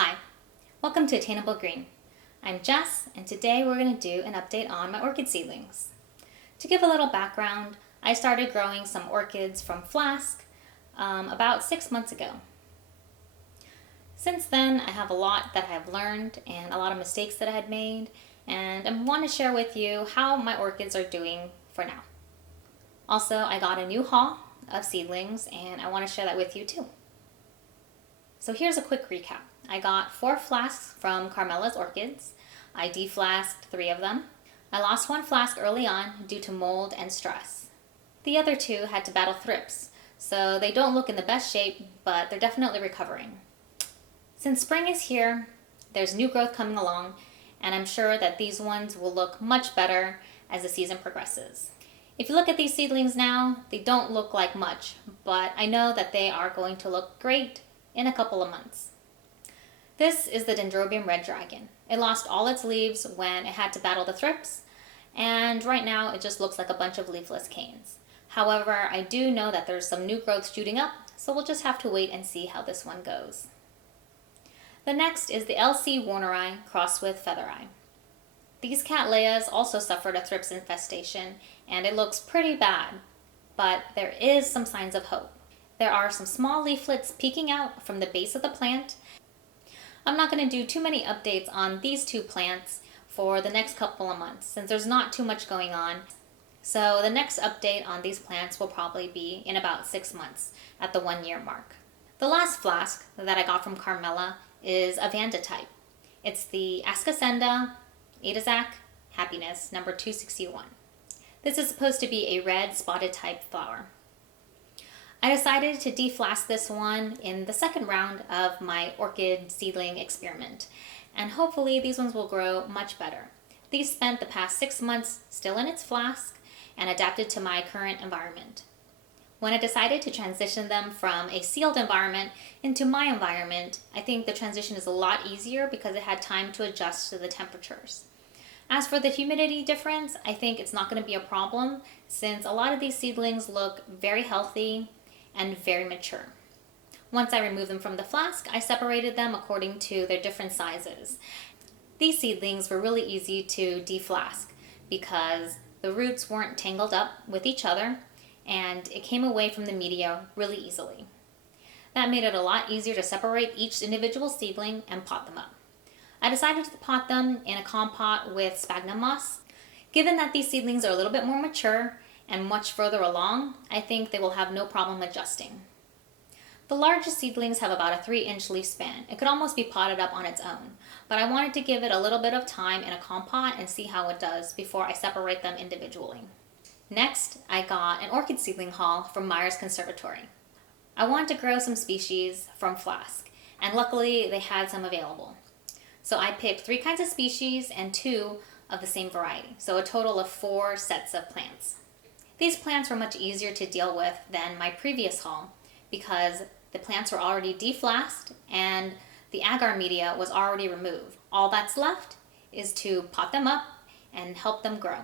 Hi, welcome to Attainable Green. I'm Jess, and today we're going to do an update on my orchid seedlings. To give a little background, I started growing some orchids from Flask about 6 months ago. Since then, I have a lot that I have learned and a lot of mistakes that I had made, and I want to share with you how my orchids are doing for now. Also, I got a new haul of seedlings, and I want to share that with you too. So here's a quick recap. I got 4 flasks from Carmela's Orchids. I deflasked 3 of them. I lost 1 flask early on due to mold and stress. The other 2 had to battle thrips, so they don't look in the best shape, but they're definitely recovering. Since spring is here, there's new growth coming along, and I'm sure that these ones will look much better as the season progresses. If you look at these seedlings now, they don't look like much, but I know that they are going to look great in a couple of months. This is the Dendrobium Red Dragon. It lost all its leaves when it had to battle the thrips, and right now it just looks like a bunch of leafless canes. However, I do know that there's some new growth shooting up, so we'll just have to wait and see how this one goes. The next is the C.warneri crossed with featherrae. These cattleyas also suffered a thrips infestation, and it looks pretty bad, but there is some signs of hope. There are some small leaflets peeking out from the base of the plant. I'm not going to do too many updates on these 2 plants for the next couple of months since there's not too much going on. So the next update on these plants will probably be in about 6 months at the 1-year mark. The last flask that I got from Carmela is a Vanda type. It's the Ascacenda Adazac Happiness number 261. This is supposed to be a red spotted type flower. I decided to deflask this one in the second round of my orchid seedling experiment, and hopefully these ones will grow much better. These spent the past 6 months still in its flask and adapted to my current environment. When I decided to transition them from a sealed environment into my environment, I think the transition is a lot easier because it had time to adjust to the temperatures. As for the humidity difference, I think it's not going to be a problem since a lot of these seedlings look very healthy and very mature. Once I removed them from the flask, I separated them according to their different sizes. These seedlings were really easy to deflask because the roots weren't tangled up with each other and it came away from the media really easily. That made it a lot easier to separate each individual seedling and pot them up. I decided to pot them in a compote with sphagnum moss. Given that these seedlings are a little bit more mature and much further along, I think they will have no problem adjusting. The largest seedlings have about a 3-inch leaf span. It could almost be potted up on its own, but I wanted to give it a little bit of time in a compote and see how it does before I separate them individually. Next, I got an orchid seedling haul from Meyers Conservatory. I wanted to grow some species from Flask, and luckily they had some available. So I picked 3 kinds of species and 2 of the same variety, so a total of 4 sets of plants. These plants were much easier to deal with than my previous haul because the plants were already deflasked and the agar media was already removed. All that's left is to pot them up and help them grow.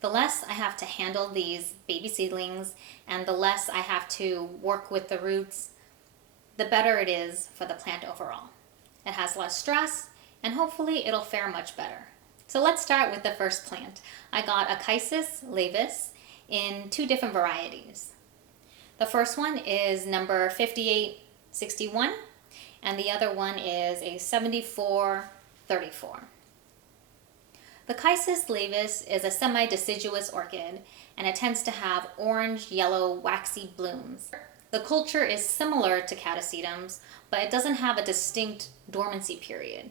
The less I have to handle these baby seedlings and the less I have to work with the roots, the better it is for the plant overall. It has less stress and hopefully it'll fare much better. So let's start with the first plant. I got a Chysis laevis in 2 different varieties. The first one is number 5861 and the other one is a 7434. The Chysis laevis is a semi-deciduous orchid and it tends to have orange-yellow waxy blooms. The culture is similar to catasetums, but it doesn't have a distinct dormancy period.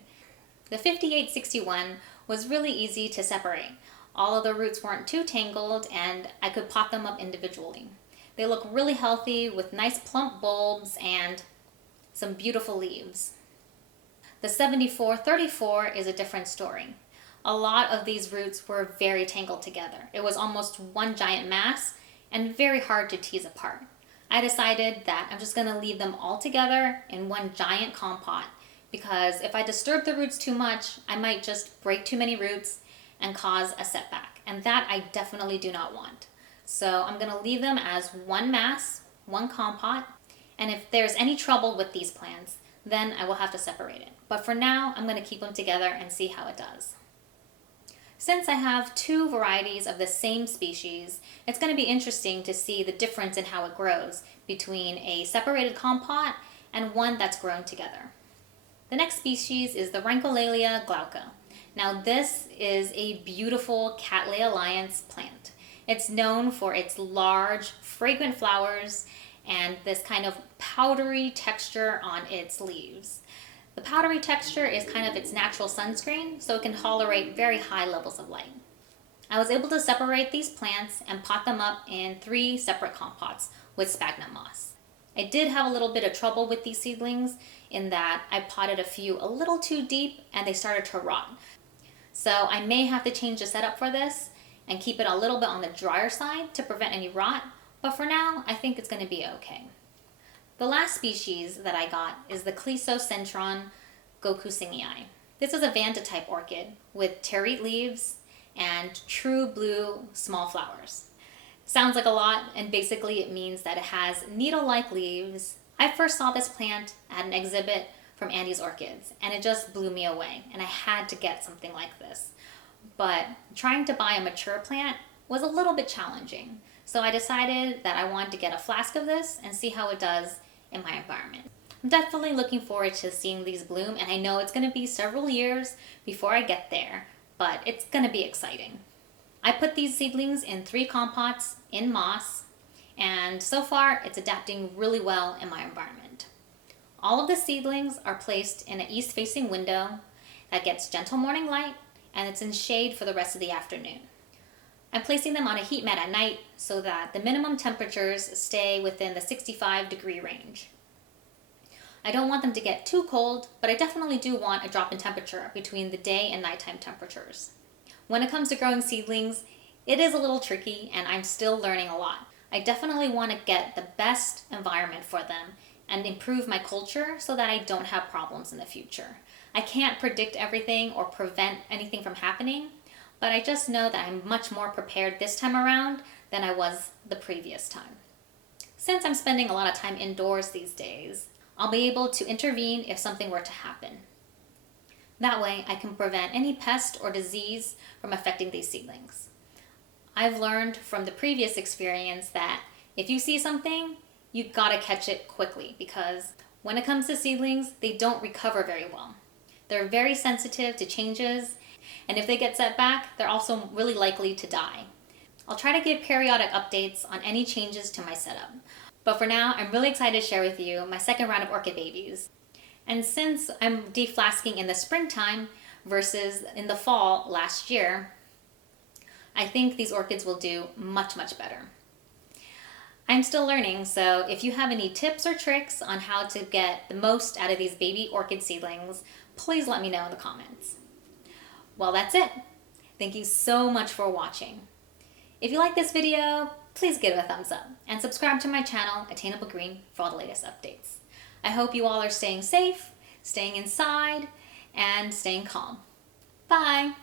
The 5861 was really easy to separate. All of the roots weren't too tangled and I could pot them up individually. They look really healthy with nice plump bulbs and some beautiful leaves. The 7434 is a different story. A lot of these roots were very tangled together. It was almost one giant mass and very hard to tease apart. I decided that I'm just going to leave them all together in one giant compote because if I disturb the roots too much, I might just break too many roots and cause a setback, and that I definitely do not want. So I'm going to leave them as one mass, one compote, and if there's any trouble with these plants, then I will have to separate it. But for now, I'm going to keep them together and see how it does. Since I have two varieties of the same species, it's going to be interesting to see the difference in how it grows between a separated compote and one that's grown together. The next species is the Rhyncholaelia glauca. Now this is a beautiful Cattleya alliance plant. It's known for its large, fragrant flowers and this kind of powdery texture on its leaves. The powdery texture is kind of its natural sunscreen, so it can tolerate very high levels of light. I was able to separate these plants and pot them up in 3 separate compotes with sphagnum moss. I did have a little bit of trouble with these seedlings in that I potted a few a little too deep and they started to rot. So I may have to change the setup for this and keep it a little bit on the drier side to prevent any rot, but for now I think it's going to be okay. The last species that I got is the Cleisocentron gokusingii. This is a vanda type orchid with terete leaves and true blue small flowers. Sounds like a lot, and basically it means that it has needle-like leaves. I first saw this plant at an exhibit from Andy's Orchids and it just blew me away, and I had to get something like this. But trying to buy a mature plant was a little bit challenging, so I decided that I wanted to get a flask of this and see how it does in my environment. I'm definitely looking forward to seeing these bloom, and I know it's going to be several years before I get there, but it's going to be exciting. I put these seedlings in 3 compotes in moss, and so far it's adapting really well in my environment. All of the seedlings are placed in an east-facing window that gets gentle morning light, and it's in shade for the rest of the afternoon. I'm placing them on a heat mat at night so that the minimum temperatures stay within the 65-degree range. I don't want them to get too cold, but I definitely do want a drop in temperature between the day and nighttime temperatures. When it comes to growing seedlings, it is a little tricky and I'm still learning a lot. I definitely want to get the best environment for them and improve my culture so that I don't have problems in the future. I can't predict everything or prevent anything from happening, but I just know that I'm much more prepared this time around than I was the previous time. Since I'm spending a lot of time indoors these days, I'll be able to intervene if something were to happen. That way, I can prevent any pest or disease from affecting these seedlings. I've learned from the previous experience that if you see something, you gotta catch it quickly, because when it comes to seedlings, they don't recover very well. They're very sensitive to changes, and if they get set back, they're also really likely to die. I'll try to give periodic updates on any changes to my setup. But for now, I'm really excited to share with you my second round of orchid babies. And since I'm deflasking in the springtime versus in the fall last year, I think these orchids will do much, much better. I'm still learning, so if you have any tips or tricks on how to get the most out of these baby orchid seedlings, please let me know in the comments. Well, that's it. Thank you so much for watching. If you like this video, please give it a thumbs up and subscribe to my channel, Attainable Green, for all the latest updates. I hope you all are staying safe, staying inside, and staying calm. Bye!